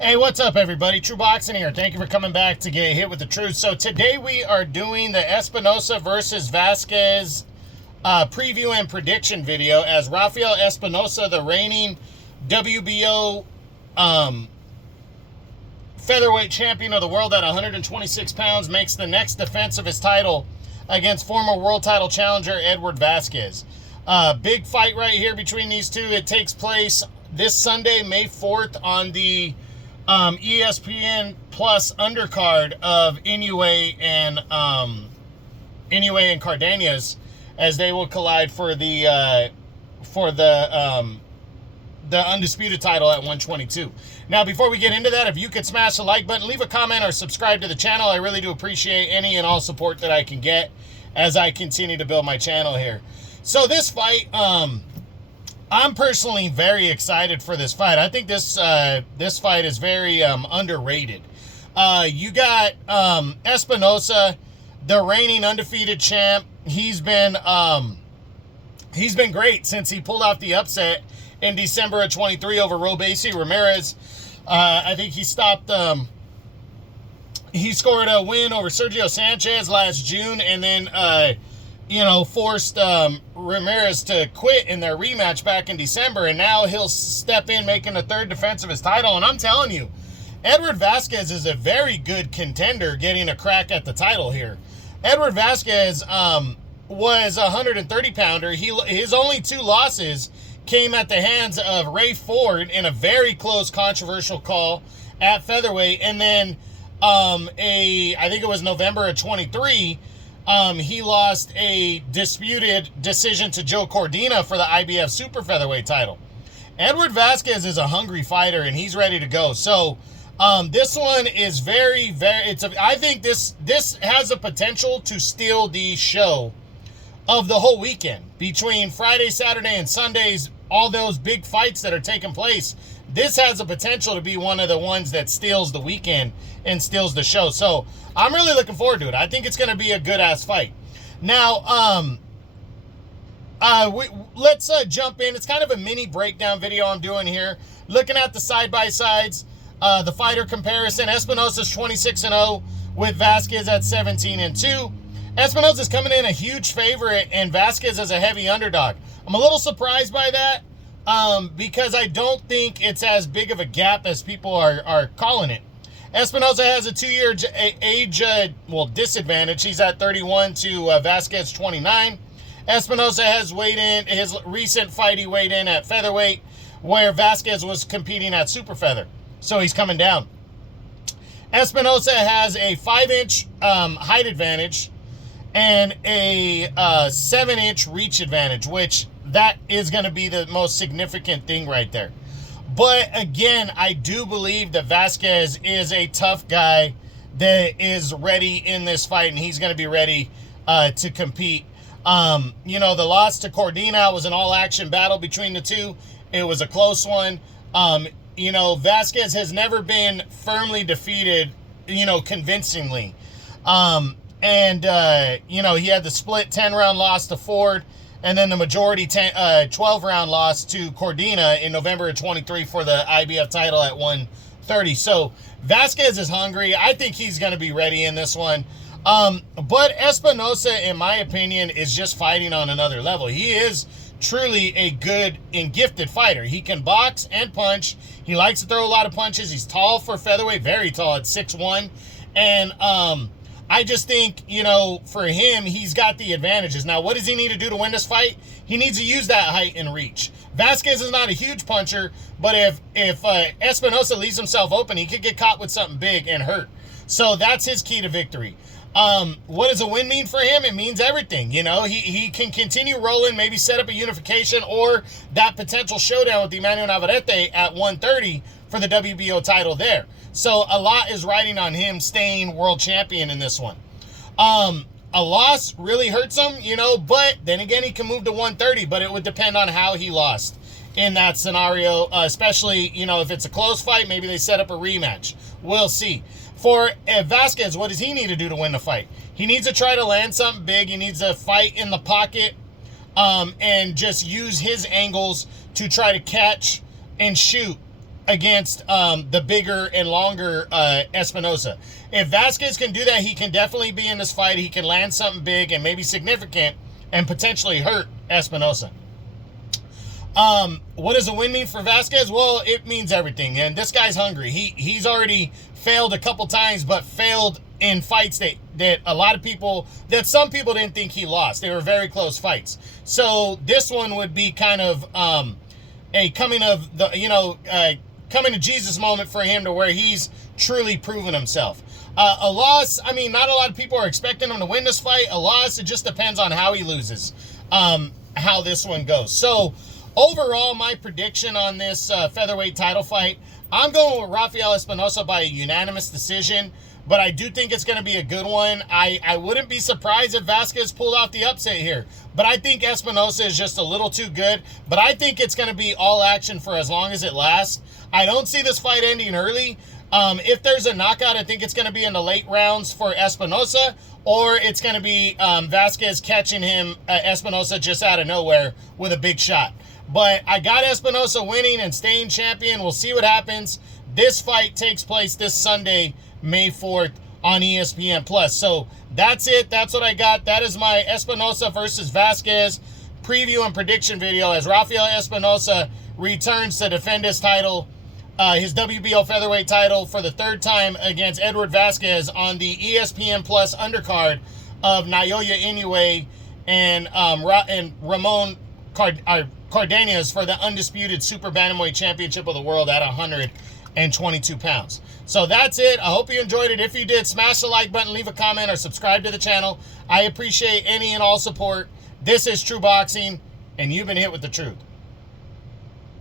Hey, what's up, everybody? True Boxing here. Thank you for coming back to get hit with the truth. So today we are doing the Espinoza versus Vazquez preview and prediction video as Rafael Espinoza, the reigning WBO featherweight champion of the world at 126 pounds, makes the next defense of his title against former world title challenger Edward Vazquez. Big fight right here between these two. It takes place this Sunday, May 4th, on the ESPN Plus undercard of Inoue and Cardenas, as they will collide for the undisputed title at 122. Now, before we get into that, if you could smash the like button, leave a comment, or subscribe to the channel, I really do appreciate any and all support that I can get as I continue to build my channel here. So this fight, I'm personally very excited for this fight. I think this fight is very underrated. You got Espinoza, the reigning undefeated champ. He's been great since he pulled off the upset in December of 23 over Robeisy Ramirez. I think he stopped. He scored a win over Sergio Sanchez last June, and then forced Ramirez to quit in their rematch back in December, and now he'll step in making the third defense of his title. And I'm telling you, Edward Vazquez is a very good contender getting a crack at the title here. Edward Vazquez was a 130-pounder. His only two losses came at the hands of Ray Ford in a very close, controversial call at featherweight, and then I think it was November of 23, he lost a disputed decision to Joe Cordina for the IBF super featherweight title. Edward Vazquez is a hungry fighter, and he's ready to go. So this one is very, I think this has the potential to steal the show of the whole weekend. Between Friday, Saturday, and Sundays, all those big fights that are taking place, this has the potential to be one of the ones that steals the weekend and steals the show. So I'm really looking forward to it. I think it's going to be a good-ass fight. Now, let's jump in. It's kind of a mini breakdown video I'm doing here, looking at the side-by-sides, the fighter comparison. Espinoza's 26-0 with Vazquez at 17-2. Espinoza's coming in a huge favorite, and Vazquez as a heavy underdog. I'm a little surprised by that because I don't think it's as big of a gap as people are calling it. Espinoza has a 2-year age disadvantage. He's at 31 to Vazquez 29. Espinoza has weighed in his recent fight. He weighed in at featherweight, where Vazquez was competing at super feather. So he's coming down. Espinoza has a 5-inch height advantage and a 7-inch reach advantage, which that is going to be the most significant thing right there. But again, I do believe that Vazquez is a tough guy that is ready in this fight, and he's going to be ready to compete. The loss to Cordina was an all-action battle between the two. It was a close one. Vazquez has never been firmly defeated, convincingly. He had the split 10-round loss to Ford, and then the majority 12-round loss to Cordina in November of 23 for the IBF title at 130. So Vazquez is hungry. I think he's going to be ready in this one. But Espinoza, in my opinion, is just fighting on another level. He is truly a good and gifted fighter. He can box and punch. He likes to throw a lot of punches. He's tall for featherweight, very tall at 6'1". And I just think, for him, he's got the advantages. Now, what does he need to do to win this fight? He needs to use that height and reach. Vazquez is not a huge puncher, but if Espinoza leaves himself open, he could get caught with something big and hurt. So that's his key to victory. What does a win mean for him? It means everything. He can continue rolling, maybe set up a unification or that potential showdown with Emmanuel Navarrete at 130 for the WBO title there. So a lot is riding on him staying world champion in this one. A loss really hurts him, but then again, he can move to 130, but it would depend on how he lost in that scenario, especially, if it's a close fight, maybe they set up a rematch. We'll see. For Vazquez, what does he need to do to win the fight? He needs to try to land something big. He needs to fight in the pocket and just use his angles to try to catch and shoot against the bigger and longer Espinoza. If Vazquez can do that, he can definitely be in this fight. He can land something big and maybe significant and potentially hurt Espinoza. What does a win mean for Vazquez? Well, it means everything. And this guy's hungry. He's already failed a couple times, but failed in fights that a lot of people, that some people didn't think he lost. They were very close fights. So this one would be kind of a coming to Jesus moment for him, to where he's truly proven himself. A loss, I mean, not a lot of people are expecting him to win this fight. A loss, it just depends on how he loses, how this one goes. So overall, my prediction on this featherweight title fight, I'm going with Rafael Espinoza by a unanimous decision, but I do think it's going to be a good one. I wouldn't be surprised if Vazquez pulled off the upset here, but I think Espinoza is just a little too good, but I think it's going to be all action for as long as it lasts. I don't see this fight ending early. If there's a knockout, I think it's going to be in the late rounds for Espinoza, or it's going to be Vazquez catching him, Espinoza, just out of nowhere with a big shot. But I got Espinoza winning and staying champion. We'll see what happens. This fight takes place this Sunday, May 4th on ESPN+. So that's it. That's what I got. That is my Espinoza versus Vazquez preview and prediction video as Rafael Espinoza returns to defend his title, his WBO featherweight title, for the third time against Edward Vazquez on the ESPN+ undercard of Naoya Inoue and Ramon Cardenas for the undisputed super bantamweight championship of the world at 122 pounds. So that's it. I hope you enjoyed it. If you did, smash the like button, leave a comment, or subscribe to the channel. I appreciate any and all support. This is True Boxing, and you've been hit with the truth.